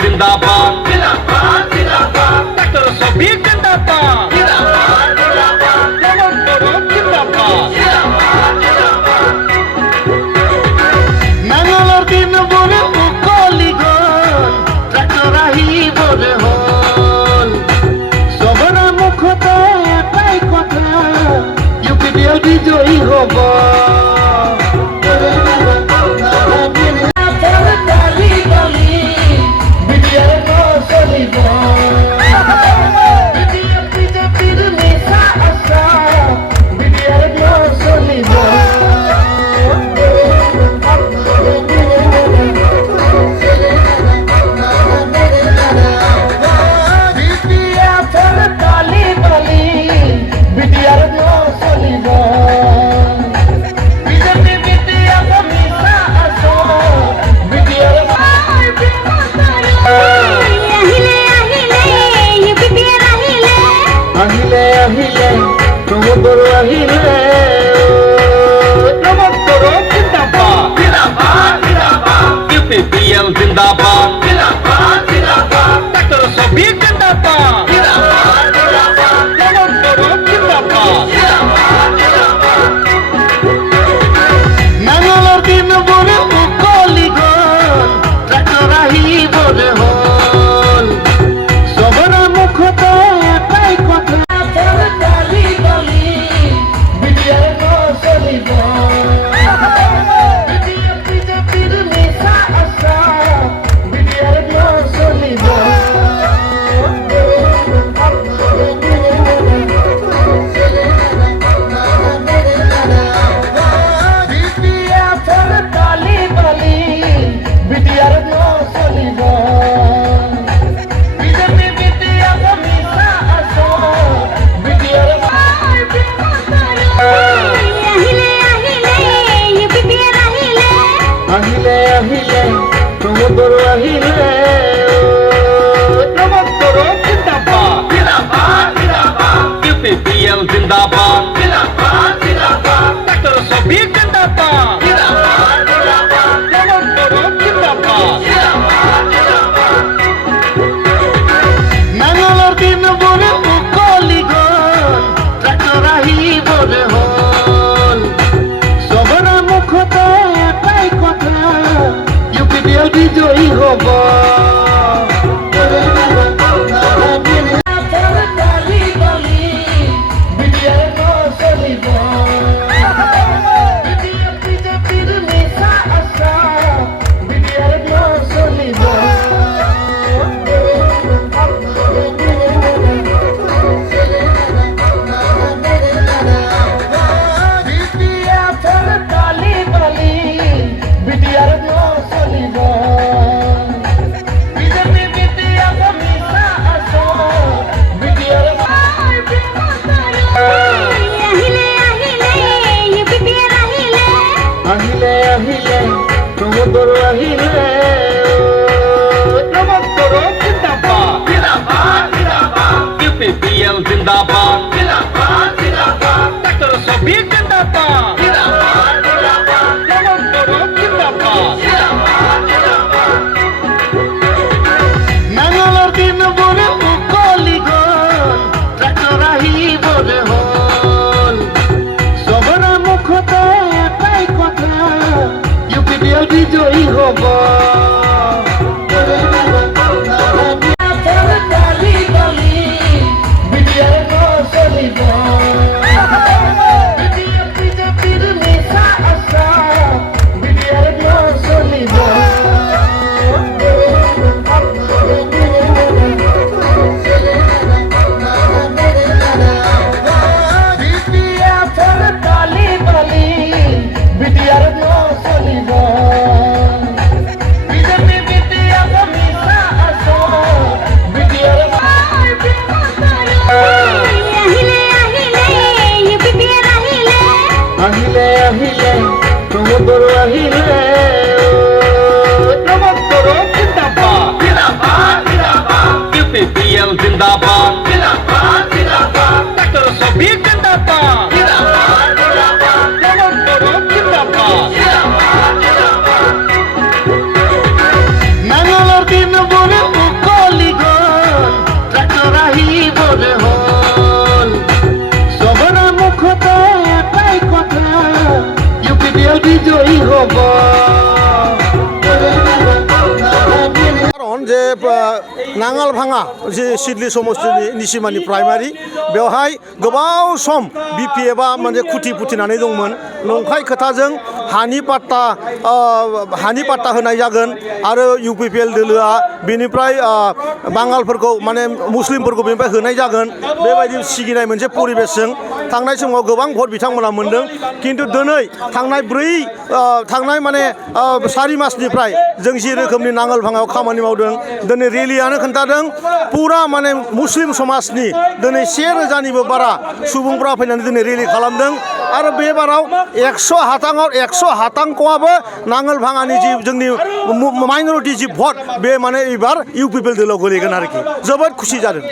जिंदाबाद जिंदाबाद जिंदाबाद डॉक्टर शफीक जिंदाबाद जिंदाबाद जिंदाबाद हेमंत सोरेन जिंदाबाद जिंदाबाद जिंदाबाद নাঙলৰ দিন বৰে মুকলি গল ট্ৰেক্টৰ আহিবৰে হল চবৰে মুখতে এটাই কথা ইউপিডিএল বিজয়ী হ'ব আহিলে আহিলে সমুদ্র আহিলে हेमंत सोरेन जिंदाबाद जिंदाबाद जिंदाबाद यूपीपीएल जिंदाबाद जिंदाबाद जिंदाबाद डॉक्टर शफीक जिंदाबाद जिंदाबाद जिंदाबाद हेमंत सोरेन जिंदाबाद जिंदाबाद जिंदाबाद নাঙলৰ দিন বৰে মুকলি গল ট্ৰেক্টৰ আহিবৰে হল চবৰে মুখতে এটাই কথা আহিলে আহিলে সমুদ্র আহিলে हेमंत सोरेन जिंदाबाद जिंदाबाद जिंदाबाद यूपीपीएल जिंदाबाद जिंदाबाद जिंदाबाद डॉक्टर शफीक जिंदाबाद जिंदाबाद जिंदाबाद हेमंत सोरेन जिंदाबाद जिंदाबाद जिंदाबाद নাঙলৰ দিন বৰে মুকলি গল ট্ৰেক্টৰ আহিবৰে হল চবৰে মুখতে এটাই কথা ইউপিডিএল বিজয়ী হ'ব হব কারণ যে নাঙাল ভাঙা যে सिडली समस्तिनि निसिमानि प्राइमारि बेवहाय गोबाव सम बिपिएफआ माने खुथि फुथिनानै दंमोन नंखाय खोथाजों हानि पाट्टा होनाय जागोन आरो इउपिपिएल दोलोआ बेनिफ्राय बांगालफोरखौ माने मुस्लिमफोरखौ बेनिफ्राय होनाय जागोन बेबायदि सिगिनाय मोनसे परिबेसजों थांनाय समाव गोबां भट बिथांमोना मोनदों किन्तु दिनै थांनाय माने 4 मासनिफ्राय जों जि रोखोमनि नांगोल भाङायाव खामानि मावदों दिनै रेलियानो खोन्थादों पुरा माने मुस्लिम समाजनि दिनै 1000निबो बारा सुबुंफ्रा फैनानै दिनै रेलि खालामदों आरो बे बाराव 100 हातांख'आबो नांगोल भाङानि जि जोंनि माइनरिटि जि भट बे माने एबार इउपिपिएल दोलोआव गोलैगोन आरोखि जोबोद खुसि जादों